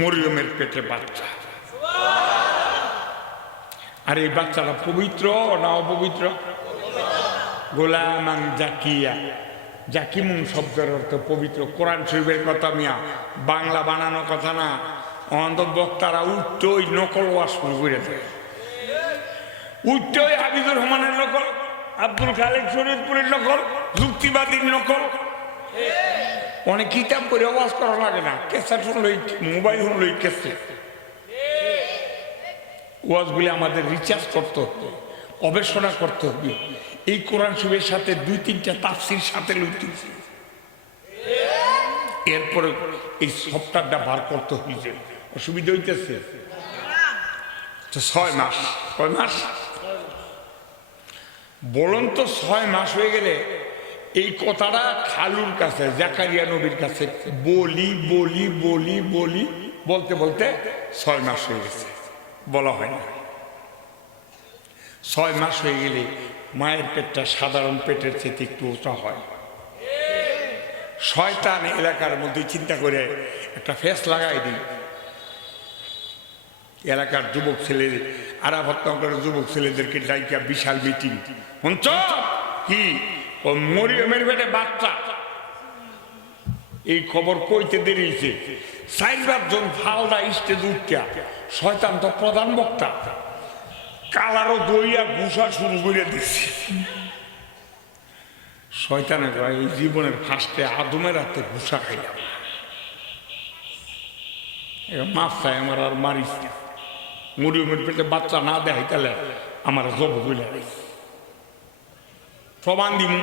মরিয়মের পেটে বাচ্চা। আর এই বাচ্চাটা পবিত্র না অপবিত্র? গোলামান জাকিয়া, জাকিমুন শব্দের অর্থ পবিত্র। কোরআন শরীফের কথা মিয়া, বাংলা বানানো কথা না। অন্ত বক্তারা উঠতই নকল ওয়াজ শুরু করে দেয়, উঠতই হাবিবুর রহমানের নকল, আব্দুল খালেক শরীফপুরের নকল, যুক্তিবাদীর নকল। অনেক কিতাব করে ওয়াজ করা লাগে না, কেসেট শুনলই, মোবাইল শুনলই কেসেট। ওয়াজগুলি আমাদের রিচার্জ করতে হবে, গবেষণা করতে হবে। এই কোরআন শরীফের সাথে 2-3টা তাফসীর সাথে লইতেছি, এরপরে এই সফটওয়্যারটা বার করতে হইছে। অসুবিধা হইতেছে? 6 মাস। কয় মাস বলুন তো? 6 মাস হয়ে গেলে এই কথাটা খালুর কাছে, জাকারিয়া নবীর কাছে বলি বলি বলি বলি বলতে বলতে 6 মাস হয়ে গেছে, বলা হয় না। 6 মাস হয়ে গেলে মায়ের পেটটা সাধারণ পেটের চেয়ে একটু উঁচা হয়। শয়তান এলাকার মধ্যে চিন্তা করে একটা ফেস লাগাই দিই, এলাকার যুবক ছেলে, আরাফাতনগরের যুবক ছেলেদেরকে ডাইকা বিশাল মিটিং। শুনছ কি? ও মরিয়মের পেটে বাচ্চা। এই খবর কইতে দেরিছে, 4-5 জন ফালদা স্টেজ উঠা। শয়তান তো প্রধান বক্তা, কালারও দইয়া ঘুষা শুরু করে দিচ্ছে। শয়তানের এই জীবনের ফার্স্টে আদমের হাতে ঘুষা খাইলাম, মাফ চাই আমার, আর মারিস না। মরিয়মের পেটে বাচ্চা না দেয় তাহলে আমার জব হইলে প্রমাণ দিন।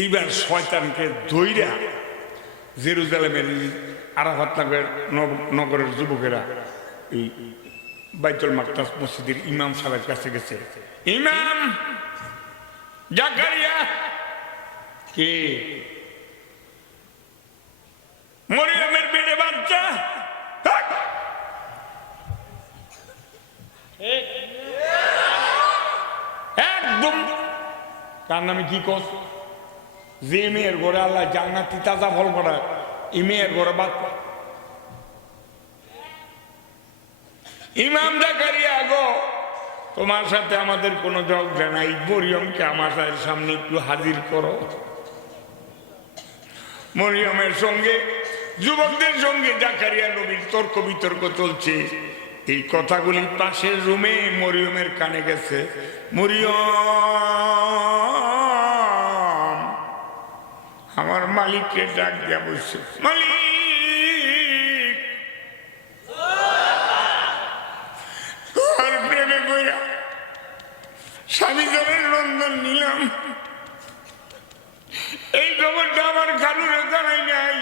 এইবার শয়তানকে ধইরা জেরুজালেমের আরাফাত নগরের যুবকেরা এই বাইতুল মাকদাস মসজিদের ইমাম সাহেবের কাছে গেছে। ইমাম জাকারিয়া, কে? মরিয়মের পেটে বাচ্চা। একদম তার নামে কি কস? যে মেয়ের ঘরে আল্লাহ জান্নাতি তাজা ফল করা, এই মেয়ের ঘরে বাচ্চা। ইমাম জাকারিয়া গো, তোমার সাথে আমাদের কোনো ঝগড়া নাই, মরিয়মকে আমার সামনে একটু হাজির করো। মরিয়মের সঙ্গে যুবকদের সঙ্গে জাকারিয়া নবীর তর্ক বিতর্ক চলছে। এই কথাগুলি পাশের রুমে মরিয়মের কানে গেছে। মরিয়ম আমার মালিককে ডাক দিয়া বলছে, মালিক তোর প্রেমে বইয়া স্বামী জনের রন্ধন নিলাম, এই খবরটা আমার খালুরে জানাই নাই।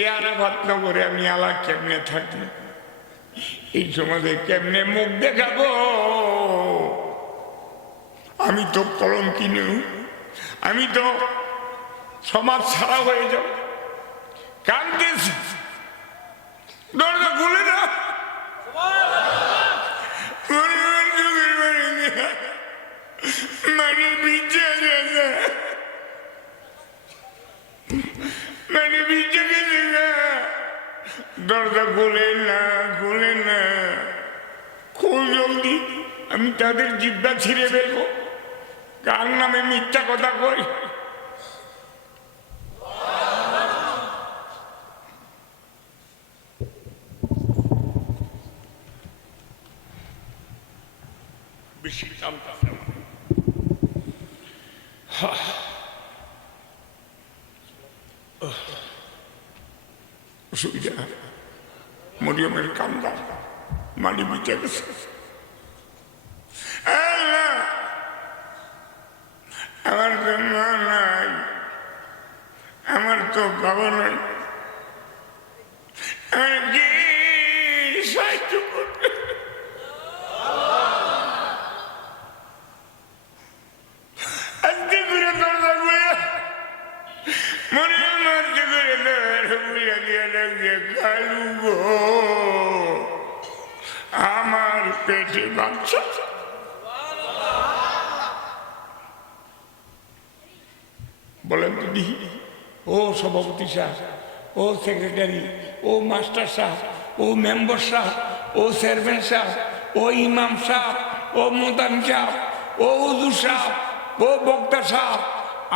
এ আরাফাত নগরে আমি আলা কেমনে থাকি, এই সমাজে কেমনে মুখ দেখাবো? আমি তো কলঙ্কিনী, আমি তো সমাজ ছাড়া হয়ে যাব। কাঁদতেছি, দরজা খুলে না। মানে বিচ্ছে গেছে, মানে বিচ্ছে গেছে, দরজা খুলে না, খুলে না, খুব জলদি। আমি তাদের জিব্বা ছিঁড়ে ফেলবো, কার নামে মিথ্যা কথা কই। বেশি কামটা অসুবিধা। মরিয়মের কান্দা মানি বিচে গেছে। আমার তো মা নাই, আমার তো বাবা নাই, আমার কি সাহায্য করবে? আজকে করে দরজা খুলে মরিয়ম আজকে করে বুঝা দিয়ে ডাকছে, কালু গো আমার পেটে বাচ্চা। বলেন তো দিহি। ও সভাপতি সাহেব, ও সেক্রেটারি, ও মাস্টার সাহেব, ও মেম্বার সাহেব, ও চেয়ারম্যান সাহেব, ও ইমাম সাহেব, ও মোদান সাহেব, ও হুজুর সাহেব, ও বক্তা সাহেব,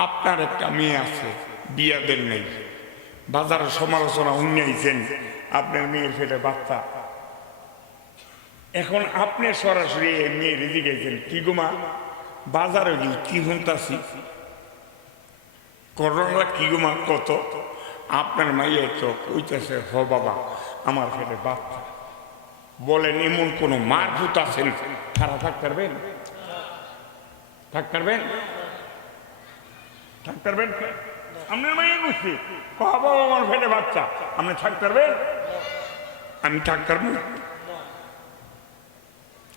আপনার একটা মেয়ে আছে, বিয়া দেন নাই, বাজারের সমালোচনা উন্নয়ছেন, আপনার মেয়ের ফেলে বাচ্চা। এখন আপনি সরাসরি মেয়ে রেজি গেছেন, কি গোমা বাজারে কি শুনতাছি, করোনা কি গোমা কত, আপনার মাইয়া তো কইতেছে হ বাবা আমার ফেলে বাচ্চা। বলেন এমন কোন মারফুত আছেন খারাপ থাকতে পারবেন? থাকতে পারবেন? থাকতে পারবেন? আপনার মাইয়া বুঝছি বাবা আমার ফেলে বাচ্চা, আপনি থাকতে পারবেন? আমি থাকতে পারবো?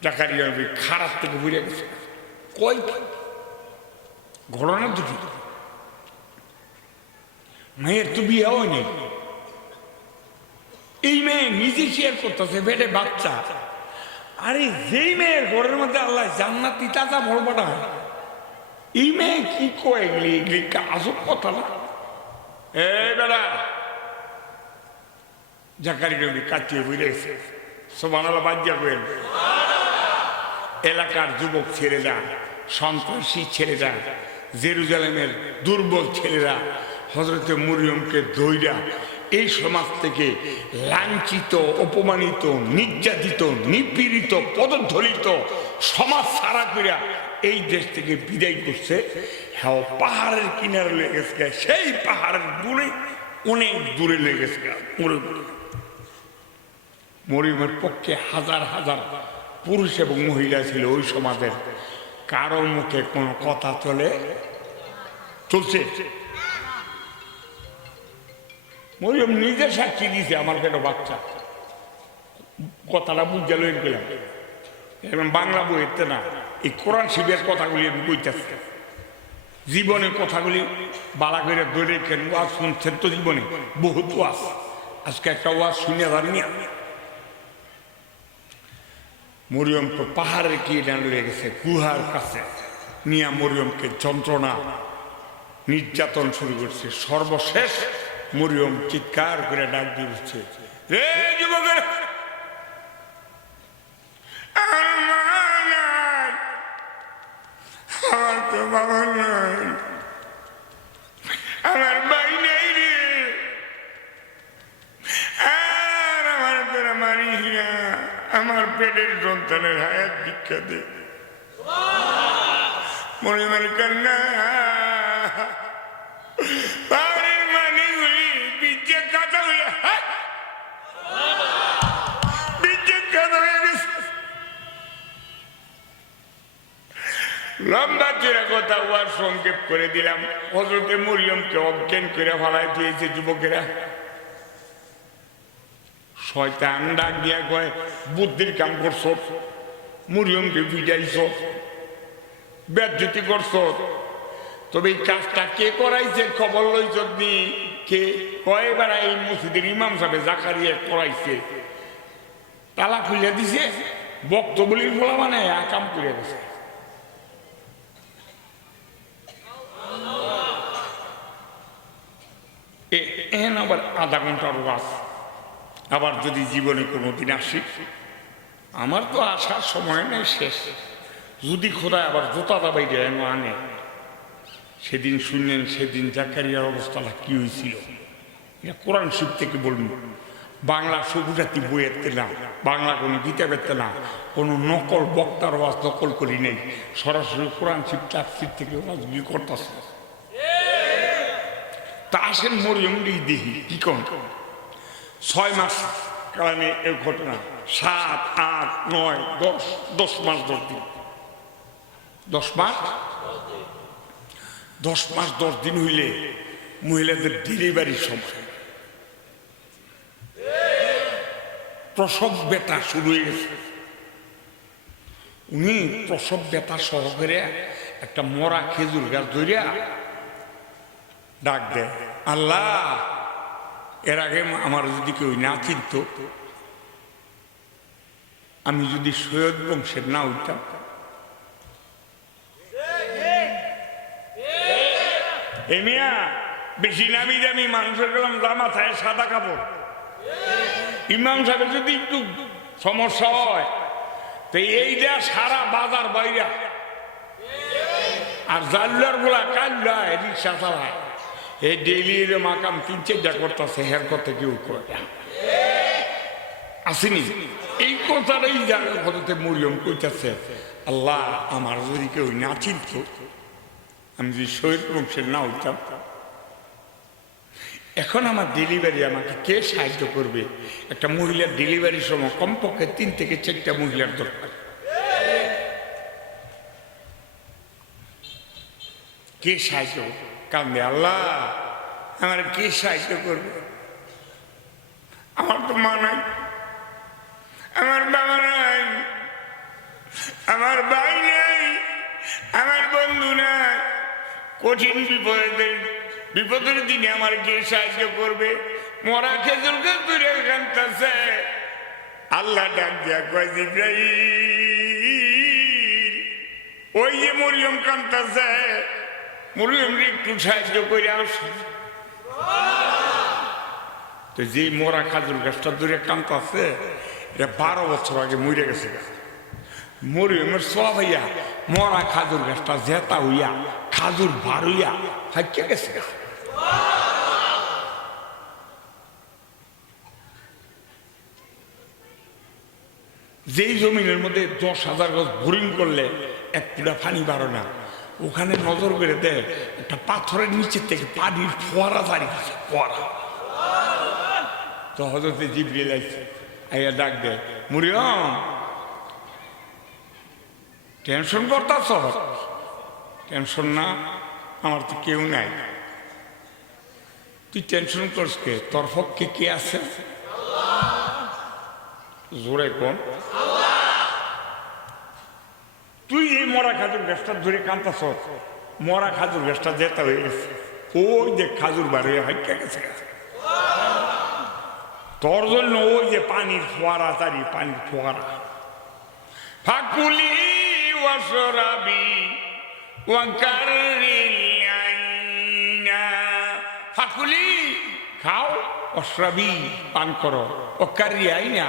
জাকারিয়া খারাপ থেকে বুঝে গেছে, কই ঘটনা দুটি, মেয়ের তো বিয়ে হয়নি, এই মেয়ে নিজে শেয়ার করতেছে পেটে বাচ্চা। আরে যেই মেয়ের ঘরের মধ্যে আল্লাহ জান্নাতি তাজা ভরবাটা হয়, এই মেয়ে কি কয় এগুলি, এগুলি আসল কথা না। এই বেড়া জাকারিয়া কাটিয়ে বুঝে গেছে, সুবহানাল্লাহ বাদ দিয়া কইল। এলাকার যুবক ছেলেরা, সন্ত্রাসী ছেলেরা, জেরুজালেমের দুর্বল ছেলেরা হযরতে মরিয়মকে দইরা এই সমাজ থেকে লাঞ্ছিত, অপমানিত, নির্যাতিত, নিপীড়িত, পদধলিত সমাজ ছাড়া কইরা এই দেশ থেকে বিদায় করছে। হ্যাঁ, পাহাড়ের কিনারে লেগে গেছে, সেই পাহাড়ের দূরে অনেক দূরে লেগে গেছে। মরিয়মের পক্ষে হাজার হাজার পুরুষ এবং মহিলা ছিল ওই সমাজের, কারো মুখে কোনো কথা চলছে? মরিয়ম নিজে সাক্ষী দিয়েছে আমার পেটে বাচ্চা, কথাটা বুঝে লইন গেলাম। এবং বাংলা বইতে না, এই কোরআন শিবের কথাগুলি আমি বইতেছি, জীবনের কথাগুলি বালা করে ধরে কেন ওয়াজ শুনছেন তো, জীবনে বহুত ওয়াজ, আজকে একটা ওয়াজ শুনে জানি। মরিয়ম তো পাহাড়ের কি দাঁড়িয়ে গেছে, গুহার কাছে নিয়ে মরিয়মকে যন্ত্রণা নির্যাতন শুরু করছে। সর্বশেষ মরিয়ম চিৎকার করে ডাক দিয়ে উঠছে, রে যুবকের, আমার তো বাবা নাই, আমার ভাই নেই রে, আর আমার তোরা মারিস না, আমার পেটের সন্তানের হায়াত ভিক্ষা দে। মরিয়মের কান্না পাহাড়ের মানিগুলি বিজ্জে কাটা হইয়া লম্বা চূড়া কথা ওয়ার সংক্ষেপ করে দিলাম। হযরতে মরিয়মকে অজ্ঞান করে ফেলায় দিয়েছে যুবকেরা। শয়তান ডাক দিয়া কয়, বুদ্ধির কাম করছ, মরিয়মকে পিটাইছ, বেজ্জতি করছ, তবে এই কাজটা কে করাইছে খবর লইছ নি? কে কয়? বেড়া এই মসজিদের ইমাম সাহেব জাকারিয়া করাইছে, তালা খুলে দিছে, বক্তবলির ফলা মানে কাম করে গেছে। এন আবার আধা ঘন্টার ওয়াজ। আবার যদি জীবনে কোনোদিন আসি, আমার তো আসার সময় নেই, শেষ। যদি খোদায় আবার জোতা দাবাই দেয় আনে, সেদিন শুনলেন সেদিন জাকারিয়ার অবস্থাটা কি হয়েছিল, এটা কোরআন শরীফ থেকে বলুন। বাংলা সবুজাতি বইয়েতে না, বাংলা কোনো কিতাবেতে না, কোনো নকল বক্তার ওয়াজ নকল করি নেই, সরাসরি কোরআন শরীফ তাফসীর থেকে ওয়াজগুলি করতেছে। তা আসেন মরিয়ম দেখি কি কোন 6 মাস কারণে এই ঘটনা, 7, 8, 9, 10 মাস 10 দিন, 10 মাস 10 দিন হইলে মহিলাদের ডেলিভারির সময়, প্রসব ব্যথা শুরু হয়ে গেছে। উনি প্রসব ব্যথা সহকারে একটা মরা খেজুর গাছ ধরিয়া ডাক দেয়, আল্লাহ, এর আগে আমার যদি কেউ না চিনত, আমি যদি সৈয়দ বংশের না হইতাম, এ মিয়া বেশি নামি দামি মানুষের গেলাম জামা থাকে সাদা কাপড়। ইমাম সাহেবের যদি একটু সমস্যা হয় তো এইটা সারা বাজার বাইরা, আর জাল্লার গুলা কাল্লায় রিক্সা চালায়, এই ডেইলি মাকাম 3-4টা করতেছে, হের কথা কেউ করে আসেনি। এই কথাটাই হতে মরিয়ম কইতেছে, আল্লাহ আমার যদি কেউ না চিনত, আমি যদি শহীদ বংশের না হইতাম, এখন আমার ডেলিভারি আমাকে কে সাহায্য করবে? একটা মহিলার ডেলিভারির সময় কমপক্ষে 3 থেকে 4টা মহিলার দরকার। কে সাহায্য কান্দে, আল্লাহ আমার কে সাহায্য করবে? আমার তো মা নাই, আমার বাবা নাই, আমার ভাই নাই, আমার বন্ধু নাই। কঠিন বিপদের দিনে আমার কে সাহায্য করবে? মরা খেজুর গাছ দূরে কাঁদতেছে। আল্লাহ ডাক দিয়া কয়, জিবরাইল, ওই যে মরিয়ম কাঁদতেছে, মরিয়ম একটু সাহায্য করে আসে। তো যে মরা খাজুর গাছটা দূরে কাঁদতেছে, এটা 12 বছর আগে মরে গেছে। মরিয়মের সব হইয়া মরা খাজুর গাছটা জেতা হইয়া খাজুর বার হইয়া হাইকে গেছে। যেই জমিনের মধ্যে 10,000 গাছ বোরিং করলে 1 ফুটা পানি বাড়ো না, ওখানে নজর করে দেয় একটা পাথরের নিচে থেকে পানির ফোয়ারা জারি আছে, ফোয়ারা। তো হযরতে জিবরিল আইয়া ডাক দেয়, মরিয়ম টেনশন করতেছ? টেনশন না, আমার তো কেউ নাই, তুই টেনশন করিস কে? তোর পক্ষে কে আছে? জোরে কোন? তুই এই মরা খাজুর গাছটা ধরে কাঁদতেছ, মরা খাজুর গাছটা যেতে হয়ে গেছে, ওই যে খাজুর বার হয়ে হাইকা গেছে। তোর জন্য ওই যে পানির ফোয়ারা চারি, পানির ফোয়ারা। ফাকুলি ওয়াশরাবি ওয়াকাররিল আইনা, ফাকুলি খাও, ওয়াশরাবি পান করো, ওয়াকাররি আইনা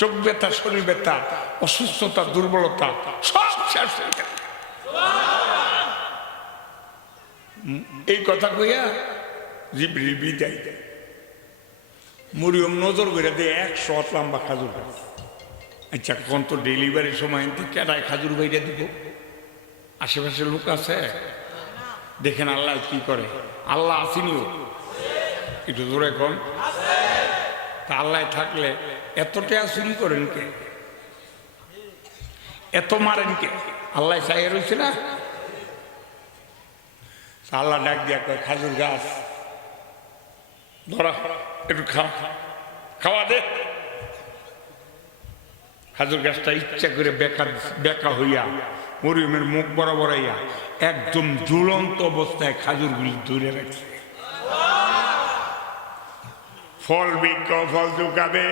চোখ ব্যথা, শরীর ব্যথা, অসুস্থতা, দুর্বলতা সব শেষ হয়ে গেল। এই কথা কইয়া জিবরিল বিদায় দেয়। মরিয়ম নজর করে দেয় 100 লম্বা খাজুর গাছ। আচ্ছা কোন তো ডেলিভারির সময় কেডায় খাজুর বাইরে দিব? আশেপাশে লোক আছে? দেখেন আল্লাহ কি করে। আল্লাহ আসিনিও, একটু জোরে কম। তা আল্লাহ থাকলে এতটা চুরি করেন কে? এত মারেন কে? আল্লাহ চাইয়ে রয়েছে না? আল্লাহ ডাক দিয়া কয়, খাজুর গাছ ধরা, একটু খাওয়া দে। খাজুর গাছটা ইচ্ছা করে বেকা হইয়া মরিয়মের মুখ বরাবর আইয়া একদম ঝুলন্ত অবস্থায় খাজুরগুলি ধরে রাখছে। ফল বিজ্ঞ ফল চুকাবে,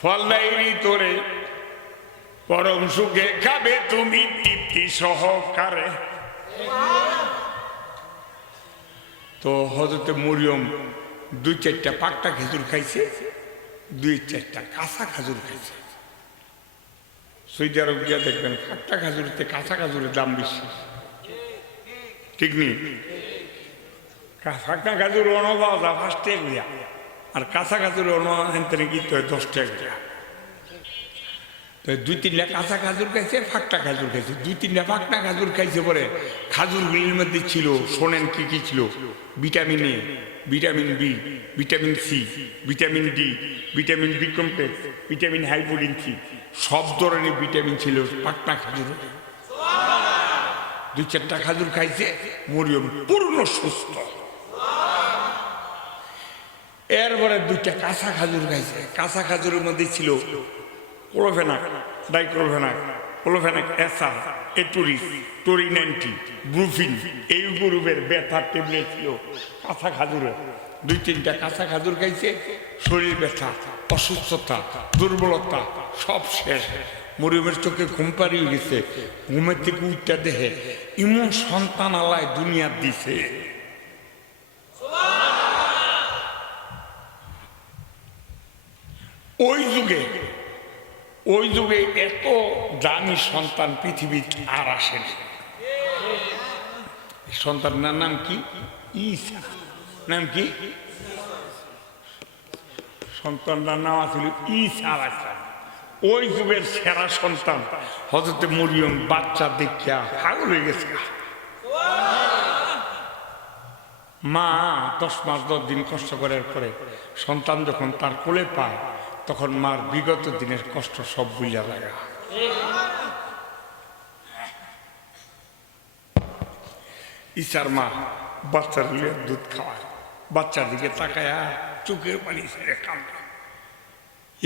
ফল দেয়নি তোরে, পরম সুখে খাবে তুমি তৃপ্তি সহকারে। তো হযরতে মরিয়ম 2-4টা পাকটা খেজুর খাইছে, 2-4টা কাঁচা খাজুর খাইছে। সৌদি আরব গিয়া দেখবেন পাকটা খাজুরের কাঁচা খাজুরের দাম বেশি, ঠিক নেই? পাকটা খাজুর অনো পাওয়া যায় 5 টাকা গিয়া, আর কাঁচা খাজুর অনো হেনতেনে কিনতে হয় 10 টাকা গিয়া। তো 2-3টা কাঁচা খাজুর খাইছে, ফাঁকটা খাজুর খাইছে। 2-3টা ফাঁকটা খাজুর খাইছে পরে খাজুরগুলির মধ্যে ছিল, শোনেন কি কি ছিল? Vitamin A, vitamin B, vitamin C, vitamin D, vitamin B complex, vitamin হাইপোডিন সি, সব ধরনের ভিটামিন ছিল পাকনা খাজুর। 2-4টা খাজুর খাইছে, মরিয়ম পূর্ণ সুস্থ। এরপরে 2টা কাঁচা খাজুর খাইছে। কাঁচা খাজুরের মধ্যে ছিল ক্লোরোফেনাক, ডাইক্লোরোফেনাক, ক্লোরোফেনাক এসা, এটুরিস, টোরিনাইনটি, ব্রুফিন, এই গ্রুপের ব্যথার ট্যাবলেট ছিল কাঁচা খাজুরে। 2-3টা কাঁচা খাজুর খাইছে, শরীর ব্যথা, অসুস্থতা, দুর্বলতা সব শেষ। মরিয়মের চোখে ঘুম পাড়িয়ে গেছে। ঘুমের থেকে উঠতে দেখে ইমন সন্তান আল্লাহ দুনিয়া দিছে। ওই যুগে এত দামি সন্তান পৃথিবী আর আসেনি। সন্তানটার নাম কি? ঈসা। নাম কি? সন্তানটার নাম আছিল ঈসা আলাইহিস সালাম। ওই যুগের সেরা সন্তান হযরত মরিয়ম বাচ্চা দেখিয়া পাগল হয়ে গেছে। মা 10 মাস 10 দিন কষ্ট করার পরে সন্তান যখন তার কোলে পায় তখন মার বিগত দিনের কষ্ট সব ভুলিয়া লাগা। ঈসার মা বাচ্চার দুধ খাওয়ায়, বাচ্চার দিকে তাকায়া চোখের পানি ছেড়ে কাঁদে।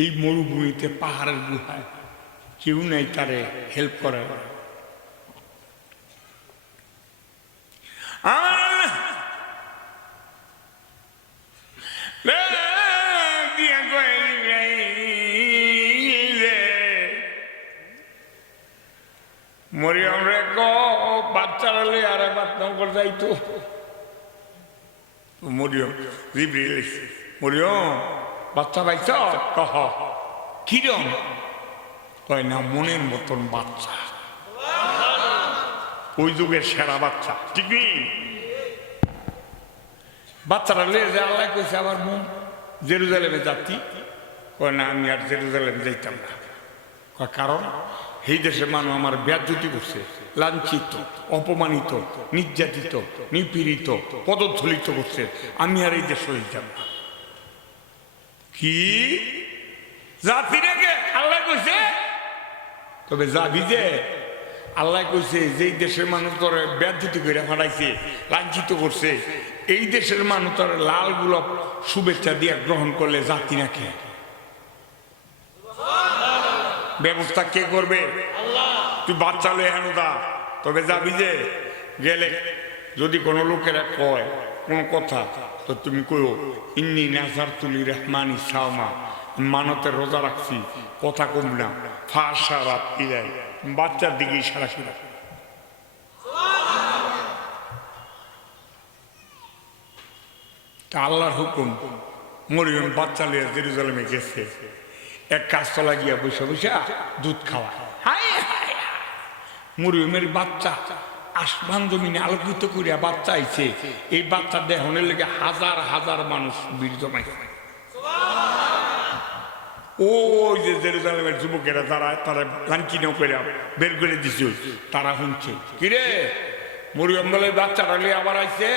এই মরুভূমিতে পাহাড়ের গুহায় কেউ নাই তারে হেল্প করে। মরিয়ম রে বাচ্চারা লে আর বাচ্চা করে যাইতো। মরিয়ম জিবরিল মরিয়ম বাচ্চা পাইছ? কহ কিরম? কয় না মনের মতন বাচ্চা, ওই যুগের সেরা বাচ্চা। ঠিক নেই? বাচ্চারা লে যে আল্লাহ কইছে আবার মন জেরুজালেমে যাচ্ছি। কয় না আমি আর জেরুজালেম যাইতাম না। কারণ এই দেশের মানুষ আমার বেজ্জতি করছে, লাঞ্ছিত, অপমানিত, নির্যাতিত, নিপীড়িত, পদধূলিত করছে। আমি আর এই দেশ যাইতাম না। কি জাতি রেখে আল্লাহ কইছে? তবে যাবি যে আল্লাহ কইছে যে দেশের মানুষ তোর বেজ্জতি করে ফাটাইছে, লাঞ্ছিত করছে, এই দেশের মানুষ তোর লাল গোলাপ শুভেচ্ছা দিয়ে গ্রহণ করলে জাতি নাকি ব্যবস্থা কে করবে? তুই বাচ্চা লো হেন দা। তবে যাবি যে গেলে যদি কোনো লোকেরা কয় কোনো কথা তো তুমি কইও ইন্নি নাযারতুল রহমানি সাওমা, মানতের রোজা রাখছি, কথা কম না। ফাশারাত ইলাই, বাচ্চার দিকে ইশারা করে। তা আল্লাহর হুকুম মরিয়ম বাচ্চা লিয়ে জেরুজালেমে গেছে। এক কাজতলা গিয়া বসে বসে দুধ খাওয়া। মরিয়মের বাচ্চা আসমান জমিনে আলোকিত করিয়া বাচ্চা আইছে। এই বাচ্চা দেহনের লেগে হাজার হাজার মানুষ ভিড় জমাইছে। ওই যে জেরুজালেমের যুবকেরা যারা তারা লাঞ্ছিত করে বের করে দিছে, তারা শুনছে কিরে মরিয়ম বলে বাচ্চাটা লিয়ে আবার আইছে।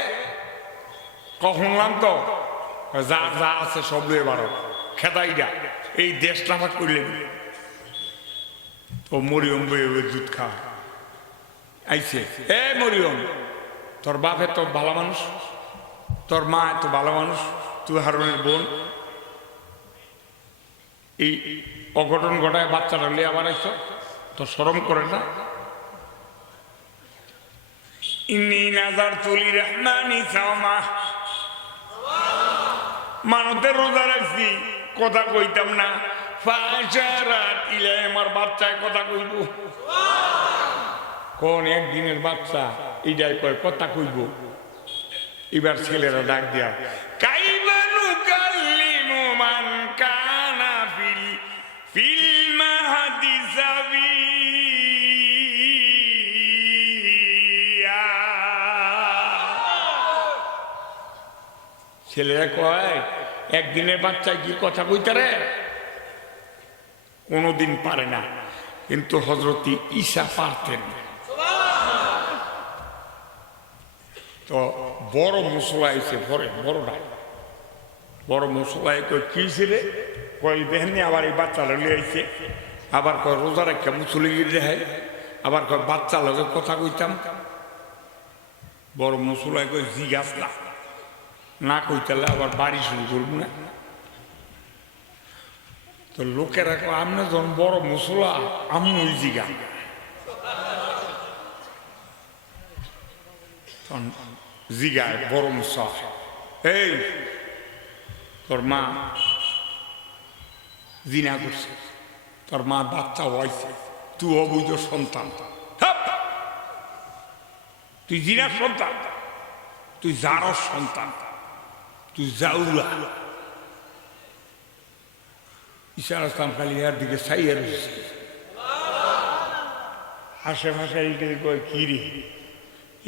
কখন তো যা যা আছে সব লিয়ে বারো খেদাইরা এই দেশ নাফাক করলে। তো মরিয়ম বয়ে দুধ খাওয়া আইছে। এ মরিয়ম, তোর বাপ এত ভালো মানুষ, তোর মা এত ভালো মানুষ, তুই হারুনের বোন, এই অঘটন ঘটায় বাচ্চাটা লিয়ে আবার আইছ, তোর শরম করে না? ইন্নী নাযারতুল রহমানি সাওমা, মানতের রোজা রাখছি, কথা কইতাম না। ফাশারাত ইলাই, আমার বাচ্চায় কথা কইব। কোন একদিনের বাচ্চা এইটাই কয় কথা কইব। এবার ছেলেরা ডাক দিয়া কাইফা নুকাল্লিমু মান কানা ফিল মাহদি সাবিয়্যা। ছেলেরা কয় একদিনের বাচ্চায় কি কথা কইতারে? কোনোদিন পারে না, কিন্তু হযরত ঈসা পারতেন। তো বড় মুসলা আইছে, বড় মুসলাই কই কি ছিলে? কই বেহেনি আবার এই বাচ্চাটা লিয়ে আইছে। আবার কয় রোজা রাখা মুসলি দেখায়, আবার কয় বাচ্চা লগে কথা কইতাম। বড় মুসলাই কই জিজ্ঞাস না কইতালে আবার বাড়ি শুরু করব না। তো লোকেরা কয় আপনি যখন বড় মুসলা আমি ওই জিগা। জিগায় বড় মুসা, এই তোর মা জিনা করছে, তোর মা বাচ্চা হয়েছে, তুই অবৈধ সন্তান, তুই জিনার সন্তান, তুই জারস সন্তান, তুই জাউরা। ঈশা আসলাম খালি এর দিকে চাইয়ে রয়েছে। আশেপাশে এইদিকে কয় কি রে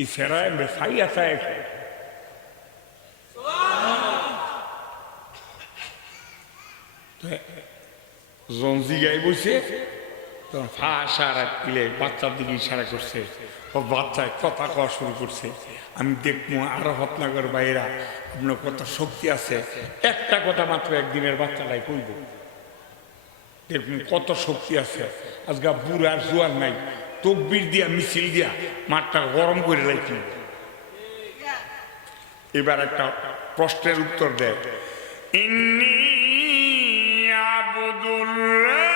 ঈশারা চাইয়া চাই জঞ্জি গাই বসে তখন বাচ্চার দিকে ইশারা করছে, ও বাচ্চায় কথা কওয়া শুরু করছে। আমি দেখবো আরো হতনগর বাইরা আপনার কত শক্তি আছে, একটা কথা মাত্র একদিনের বাচ্চাটাই কইব, দেখুন কত শক্তি আছে। আজকে বুড়া আর জোয়ার নাই, তকবির দিয়া মিছিল দিয়া মাঠটা গরম করে রাখি। এবার একটা প্রশ্নের উত্তর দেয়, ইন্নী আবুদুল্লাহ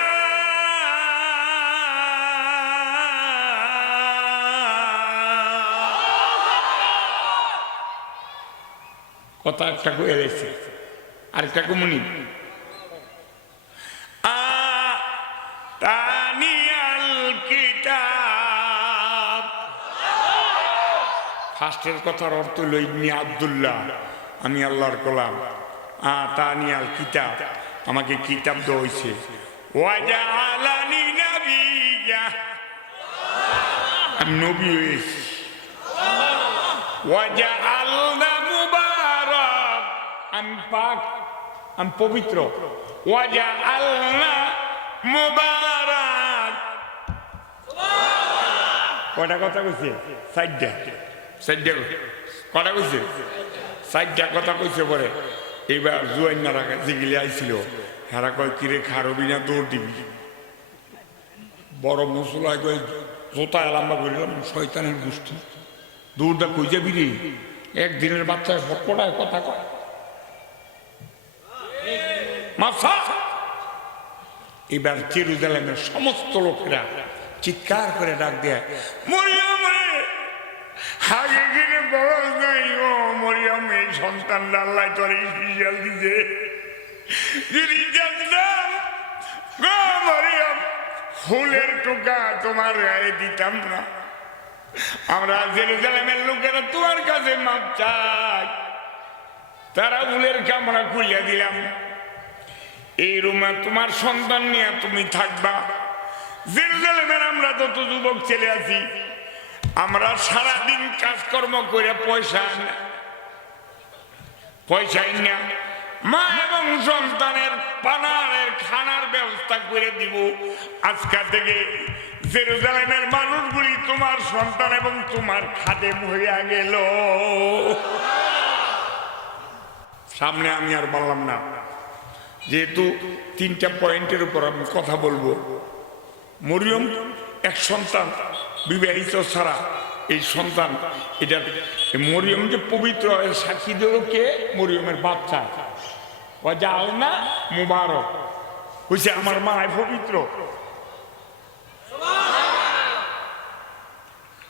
কথা একটা কয়ে রয়েছে, আরেকটা কমুনি আতানিয়াল কিতাব। ফার্স্টের কথার অর্থ হইল ইবনি আব্দুল্লাহ, আমি আল্লাহর গোলাম। আতানিয়াল কিতাব, আমাকে কিতাব দেওয়া হয়েছে। ওয়াজআলানি নাবিয়্যা, আমি নবী হয়েছি। ওয়াজআলনা মুবারাক, আমি পাক, আমি পবিত্র। ওয়াজআলনা মুবারাক, কয়টা কথা কইছে? চারটা। চারটা কটা কইছে? চারটা কথা কইছে। পরে এইবার জুয়াইনারা যেগুলি আইছিল হেরা কয় কিরে খারবি না দৌড় দিবি? বড় মশলায় কয় জোতা লম্বা করিলাম, শয়তানের গোষ্ঠী, দৌড়টা কই যাবি রে? একদিনের বাচ্চায় ফটফটায় কথা কয়। এবার জেরুজালেমের সমস্ত লোকেরা চিৎকার করে ডাক দেয়, মরিয়ম রে, আগে কিনে বড় নাই ও মরিয়ম, এই সন্তান আল্লাহ তোর স্পেশাল দিছে, যদি জানতাম গো মরিয়ম ফুলের টোকা তোমার গায়ে দিতাম না। আমরা জেরুজালেমের লোকেরা তোমার কাছে মাপ চাই, তারা ফুলের কামড়া খুলিয়া দিলাম। এই রুমে তোমার সন্তান নিয়ে তুমি থাকবা। জেরুজালেমের আমরা যত যুবক ছেলে আছি, আমরা সারাদিন কাজকর্ম করে পয়সা না মা এবং সন্তানের পানারের খানার ব্যবস্থা করে দিব। আজকে থেকে জেরুজালেমের মানুষগুলি তোমার সন্তান এবং তোমার খাদেম হইয়া গেল। সামনে আমি আর বললাম না, যেহেতু তিনটা পয়েন্টের উপর আমি কথা বলবো। মরিয়ম এক সন্তান, বিবাহিত ছাড়া এই সন্তান, এটা মরিয়ম যে পবিত্র এর সাক্ষী দিল কে? মরিয়মের বাচ্চা। ওয়াজআলনা মুবারাক হইছে আমার মায় পবিত্র।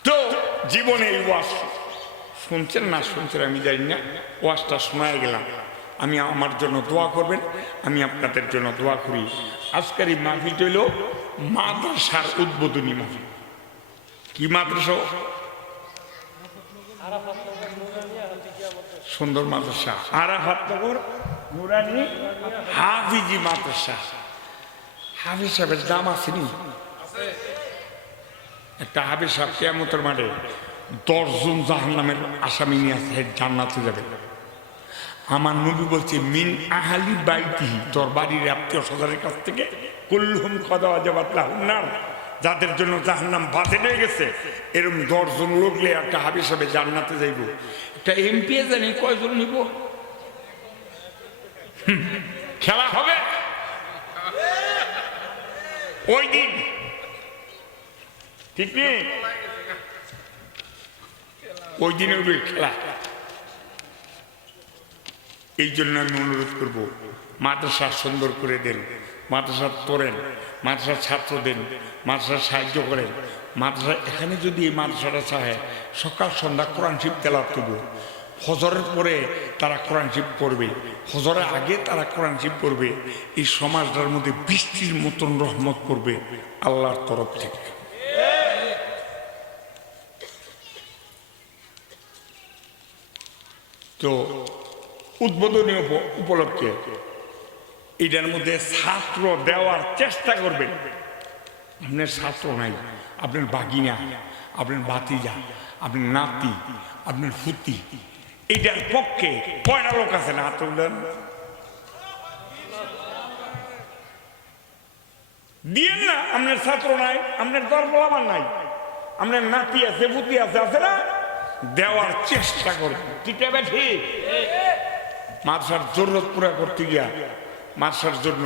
তো জীবনে এই ওয়াজ শুনছেন না শুনছেন আমি জানি না, ওয়াজটা শোনায় গেলাম। আমি আমার জন্য দোয়া করবেন, আমি আপনাদের জন্য দোয়া করি। আজকের এই মাহফিলটা হইল মাদ্রাসার উদ্বোধনী মাহফিল। কি মাদ্রাসা? সুন্দর মাদ্রাসা, আরাফাত নগর নুরানি হাফিজি মাদ্রাসা। হাফিজ সাহেবের দাম আসেনি? একটা হাফিজ সাহেব কিয়ামতের মাঠে 10 জন জাহান্নামের আসামি নিয়ে আসে, জান্নাতে যাবে। আমার নবী বলছে মিন আহালি বাইতিহি, তোর বাড়ির আত্মীয় স্বজনের কাছ থেকে কুল্লুহুম কদা ওয়াজাবাত লাহুন নার, যাদের জন্য জাহান্নাম বাজে হয়ে গেছে, এরকম 10 জন লোকলে একটা হাফিজ সাহেব জান্নাতে যাইব। একটা এমপি জানি কয়জন নিব? খেলা হবে ওই দিন, ঠিক নেই? ওই দিনে হবে খেলা। এই জন্য আমি অনুরোধ করব, মাদ্রাসা সুন্দর করে দেন, মাদ্রাসা তোরেন, মাদ্রাসার ছাত্র দেন, মাদ্রাসার সাহায্য করেন। মাদ্রাসা এখানে যদি এই মাদ্রাসাটা চায় সকাল সন্ধ্যা কোরআন শরীফ তেলাওয়াত করবে, ফজরের পরে তারা কোরআন শরীফ পড়বে, ফজরের আগে তারা কোরআন শরীফ পড়বে। এই সমাজটার মধ্যে বৃষ্টির মতন রহমত করবে আল্লাহর তরফ থেকে। তো উদ্বোধনী উপলক্ষে এটার মধ্যে ছাত্র দেওয়ার চেষ্টা করবেন। আপনার ছাত্র নাই, আপনার বাগিনা, আপনার ভাতিজা, আপনার নাতি, আপনার ফুতি, এটার পক্ষে কয়টা লোক আছে না? হাত তুলবেন। দিয়েন না। আপনার ছাত্র নাই, আপনার দরবার নাই, আপনার নাতি আছে, ফুতি আছে, আছে না? দেওয়ার চেষ্টা করবেন। ঠিক আছে, ঠিক। মাদ্রাসার জরুরত পুরা করতে গিয়া মাদ্রাসার জন্য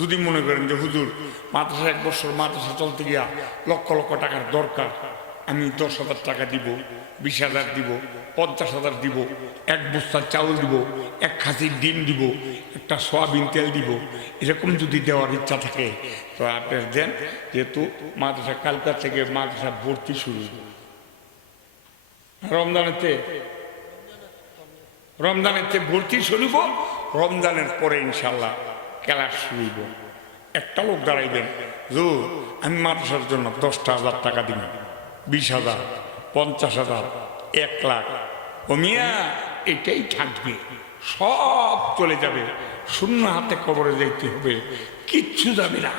যদি মনে করেন যে হুজুর মাদ্রাসা 1 বছর মাদ্রাসা চলতে গিয়া লক্ষ লক্ষ টাকার দরকার, আমি 10,000 টাকা দিব, 20,000 দিব, 50,000 দিব, 1 বস্তা চাউল দিব, 1 খাসির ডিম দিব, একটা সয়াবিন তেল দিব, এরকম যদি দেওয়ার ইচ্ছা থাকে তো আপনার দেন। যেহেতু মাদ্রাসা কালকা থেকে মাদ্রাসা ভর্তি শুরু, রমজানেতে ভর্তি শুরু, রমজানের পরে ইনশাল্লাহ ক্লাস শুরু হইব। একটা লোক দাঁড়াইবেন, আমি মাদ্রাসার জন্য 10,000 টাকা দিব, 20,000, 50,000, 1 লাখ। ও মিয়া, এটাই থাকবে, সব চলে যাবে, শূন্য হাতে কবরে যাইতে হবে, কিচ্ছু যাবে না।